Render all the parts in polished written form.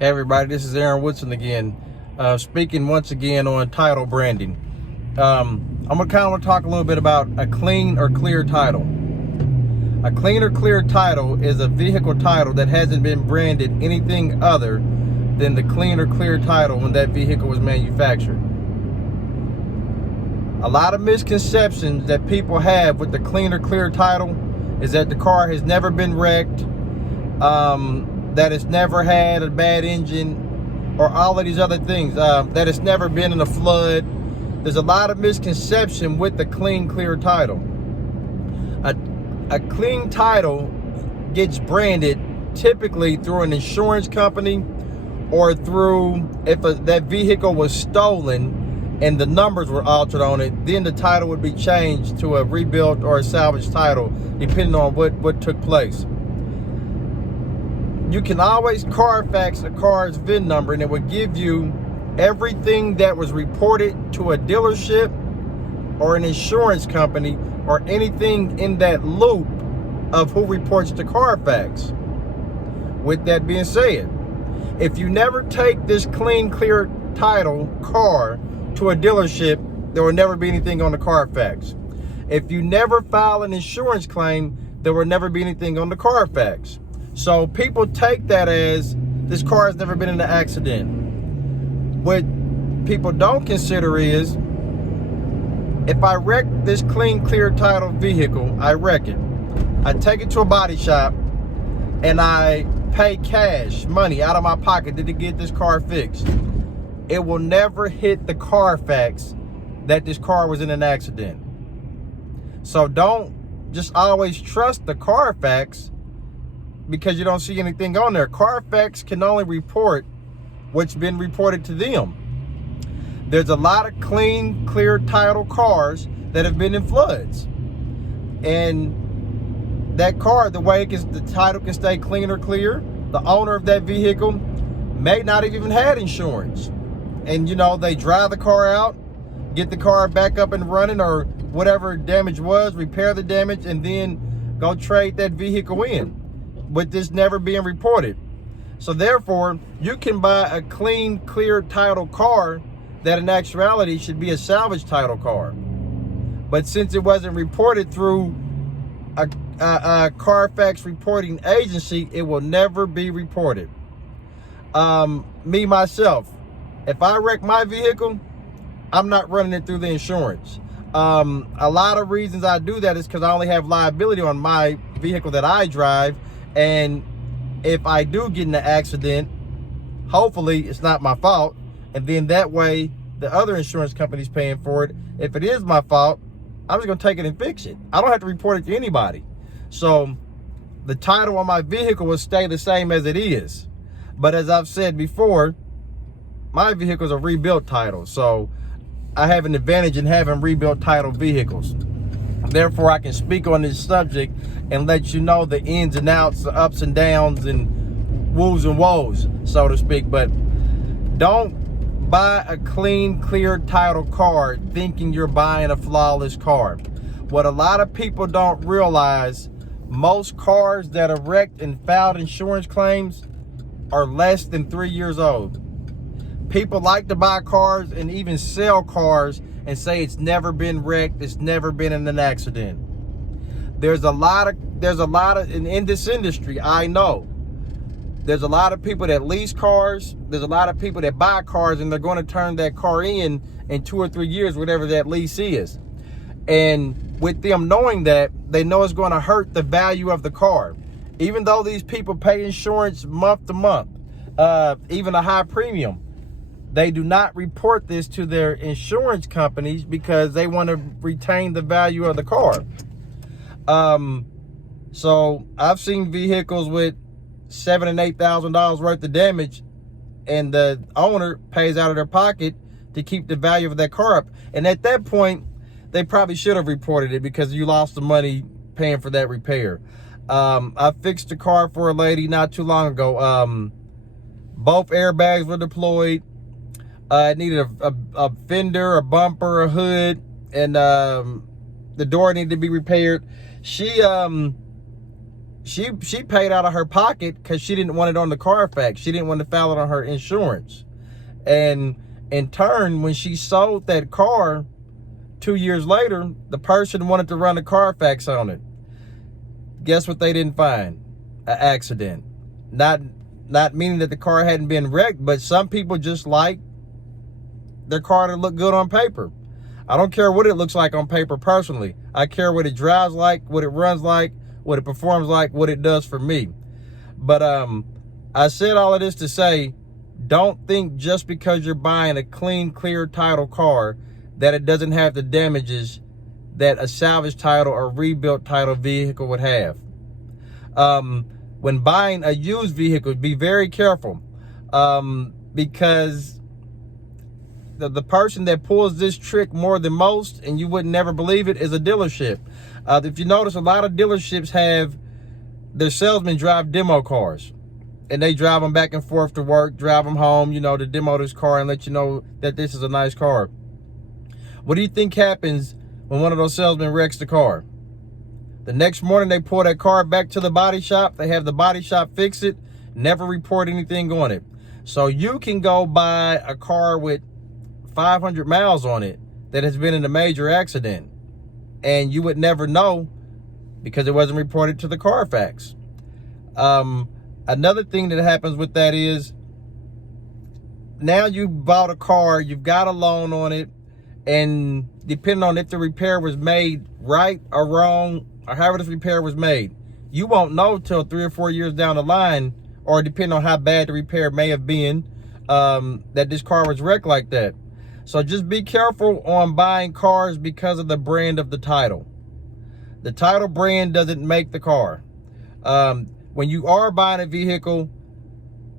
Hey everybody, this is Aaron Woodson again, speaking once again on title branding. I'm gonna kind of talk a little bit about a clean or clear title. A clean or clear title is a vehicle title that hasn't been branded anything other than the clean or clear title when that vehicle was manufactured. A lot of misconceptions that people have with the clean or clear title is that the car has never been wrecked, that it's never had a bad engine, or all of these other things, that it's never been in a flood. There's a lot of misconception with the clean, clear title. A clean title gets branded typically through an insurance company or through, if that vehicle was stolen and the numbers were altered on it, then the title would be changed to a rebuilt or a salvage title, depending on what took place. You can always Carfax a car's VIN number, and it will give you everything that was reported to a dealership or an insurance company or anything in that loop of who reports to Carfax. With that being said, if you never take this clean, clear title car to a dealership, there will never be anything on the Carfax. If you never file an insurance claim, there will never be anything on the Carfax. So people take that as this car has never been in an accident. What people don't consider is, if I wreck this clean, clear title vehicle, I wreck it. I take it to a body shop and I pay cash, money out of my pocket to get this car fixed. It will never hit the Carfax that this car was in an accident. So don't just always trust the Carfax because you don't see anything on there. Carfax can only report what's been reported to them. There's a lot of clean, clear title cars that have been in floods. And that car, the way the title can stay clean or clear, the owner of that vehicle may not have even had insurance. And they drive the car out, get the car back up and running, or whatever damage was, repair the damage, and then go trade that vehicle in, with this never being reported. So therefore, you can buy a clean, clear title car that in actuality should be a salvage title car. But since it wasn't reported through a Carfax reporting agency, it will never be reported. Me, myself, if I wreck my vehicle, I'm not running it through the insurance. A lot of reasons I do that is because I only have liability on my vehicle that I drive. And if I do get in an accident, hopefully it's not my fault. And then that way, the other insurance company's paying for it. If it is my fault, I'm just gonna take it and fix it. I don't have to report it to anybody. So the title on my vehicle will stay the same as it is. But as I've said before, my vehicles are rebuilt titles. So I have an advantage in having rebuilt title vehicles. Therefore, I can speak on this subject and let you know the ins and outs, the ups and downs, and woos and woes, so to speak. But don't buy a clean, clear title car thinking you're buying a flawless car. What a lot of people don't realize, most cars that are wrecked and filed insurance claims are less than 3 years old. People like to buy cars and even sell cars and say it's never been wrecked, it's never been in an accident. There's a lot of in this industry, I know, there's a lot of people that lease cars, there's a lot of people that buy cars, and they're going to turn that car in 2 or 3 years, whatever that lease is. And with them knowing that, they know it's going to hurt the value of the car. Even though these people pay insurance month to month, even a high premium, they do not report this to their insurance companies because they want to retain the value of the car. So I've seen vehicles with $7,000 and $8,000 worth of damage, and the owner pays out of their pocket to keep the value of that car up. And at that point, they probably should have reported it because you lost the money paying for that repair. I fixed a car for a lady not too long ago. Both airbags were deployed. It needed a fender, a bumper, a hood, and the door needed to be repaired. She she paid out of her pocket because she didn't want it on the Carfax. She didn't want to file it on her insurance. And in turn, when she sold that car 2 years later, the person wanted to run a Carfax on it. Guess what they didn't find? An accident. Not meaning that the car hadn't been wrecked, but some people just like their car to look good on paper. I don't care what it looks like on paper personally. I care what it drives like, what it runs like, what it performs like, what it does for me. But I said all of this to say, don't think just because you're buying a clean, clear title car that it doesn't have the damages that a salvage title or rebuilt title vehicle would have. When buying a used vehicle, be very careful, because the person that pulls this trick more than most, and you would never believe it, is a dealership. If you notice, a lot of dealerships have their salesmen drive demo cars, and they drive them back and forth to work, drive them home, to demo this car and let you know that this is a nice car. What do you think happens when one of those salesmen wrecks the car? The next morning, they pull that car back to the body shop. They have the body shop fix it, never report anything on it. So you can go buy a car with 500 miles on it that has been in a major accident, and you would never know because it wasn't reported to the Carfax. Another thing that happens with that is, now you bought a car, you've got a loan on it, and depending on if the repair was made right or wrong, or however this repair was made, you won't know till 3 or 4 years down the line, or depending on how bad the repair may have been, that this car was wrecked like that. So just be careful on buying cars because of the brand of the title. The title brand doesn't make the car. When you are buying a vehicle,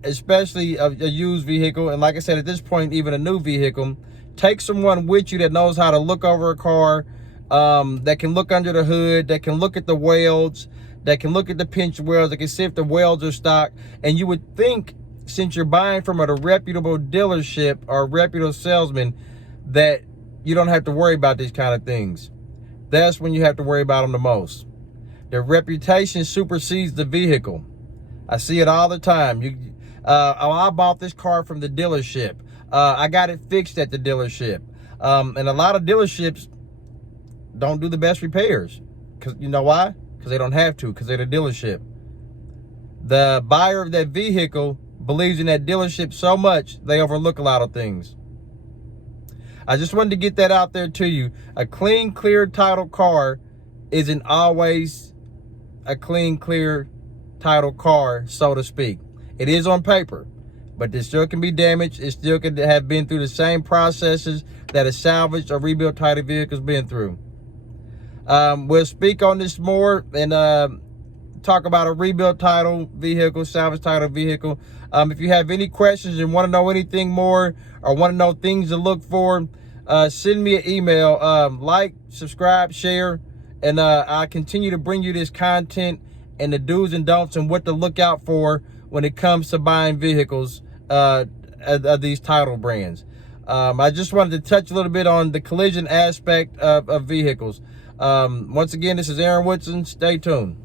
especially a used vehicle, and like I said, at this point, even a new vehicle, take someone with you that knows how to look over a car, that can look under the hood, that can look at the welds, that can look at the pinch welds, that can see if the welds are stock. And you would think, since you're buying from a reputable dealership or a reputable salesman, that you don't have to worry about these kind of things. That's when you have to worry about them the most. Their reputation supersedes the vehicle. I see it all the time. I bought this car from the dealership. I got it fixed at the dealership. And a lot of dealerships don't do the best repairs. Because you know why? Because they don't have to, because they're the dealership. The buyer of that vehicle believes in that dealership so much, they overlook a lot of things. I just wanted to get that out there to you. A clean, clear title car isn't always a clean, clear title car, so to speak. It is on paper, but it still can be damaged. It still can have been through the same processes that a salvaged or rebuilt title vehicle's been through. We'll speak on this more and talk about a rebuilt title vehicle, salvage title vehicle. If you have any questions and want to know anything more or want to know things to look for, send me an email. Like, subscribe, share, and I continue to bring you this content and the do's and don'ts and what to look out for when it comes to buying vehicles of these title brands. I just wanted to touch a little bit on the collision aspect of vehicles. Once again, this is Aaron Woodson. Stay tuned.